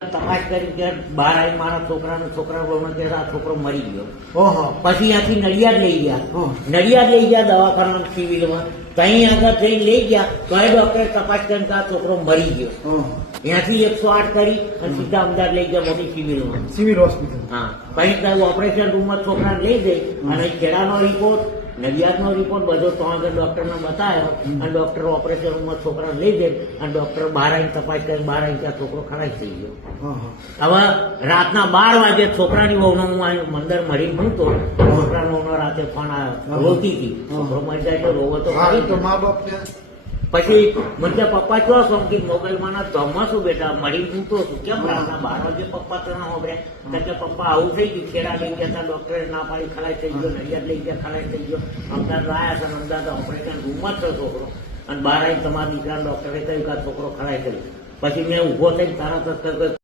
તપાસ કરી કે બહાર આવી મારા છોકરા વહુને કે આ છોકરો મરી ગયો. ઓહો. પછી ત્યાંથી નડિયાદ લઈ ગયા. હમ. નડિયાદ લઈ ગયા દવાખાના સિવિલમાં. ત્યાં આગળ જઈને લઈ ગયા તો એ ડોક્ટરે તપાસ કરીને કે આ છોકરો મરી ગયો. ઓહો. ત્યાંથી 108 કરી અને સીધા અમદાવાદ લઈ ગયા મોટી સિવિલમાં. Civil hospital. હા, પછી ઓપરેશન રૂમમાં છોકરાને લઈ જઈ અને ખેડાનો રિપોર્ટ, નડિયાદનો રિપોર્ટ બધો તો આગળ ડોક્ટરને બતાવ્યો અને ડોક્ટર ઓપરેશન રૂમમાં છોકરાને લઈ જઈ અને ડોક્ટર બહાર આવીને તપાસ કરી બહાર આવી ત્યાં છોકરો ખલાસ થઈ ગયો. ઓહો. હવે રાતના 12 વાગે છોકરાની વહુનો હું અંદર મરીને ભૂલતો, છોકરાનો વહુનો રાતે ફોન આવ્યો, રોતી હતી. છોકરો મરી જાય તો રોવો તો હા, ખરી તો ને. મા બાપ ક્યાં? પછી મને પપ્પા ચો સમજી મોબાઈલમાં ના ધમમાં શું બેટા મરી પૂછતો છું કેમ રાતના 12 વાગે પપ્પા તો ના હોભળ્યા કે પપ્પા આવું થઈ ગયું. ખેડા લઈ ગયા હતા, ડોક્ટરે ના પાડી ખલાસ થઈ ગયો. નડિયાદ લઈ ગયા ખલાસ થઈ ગયો. અમદાવાદ આવ્યા હતા, અમદાવાદ ઓપરેશન રૂમમાં જ હતો છોકરો અને બહાર આવી તમારા દીકરા ડોક્ટરે કહ્યું કે આ છોકરો ખલાસ થયો. પછી મેં ઉભો થઈને તારા તરત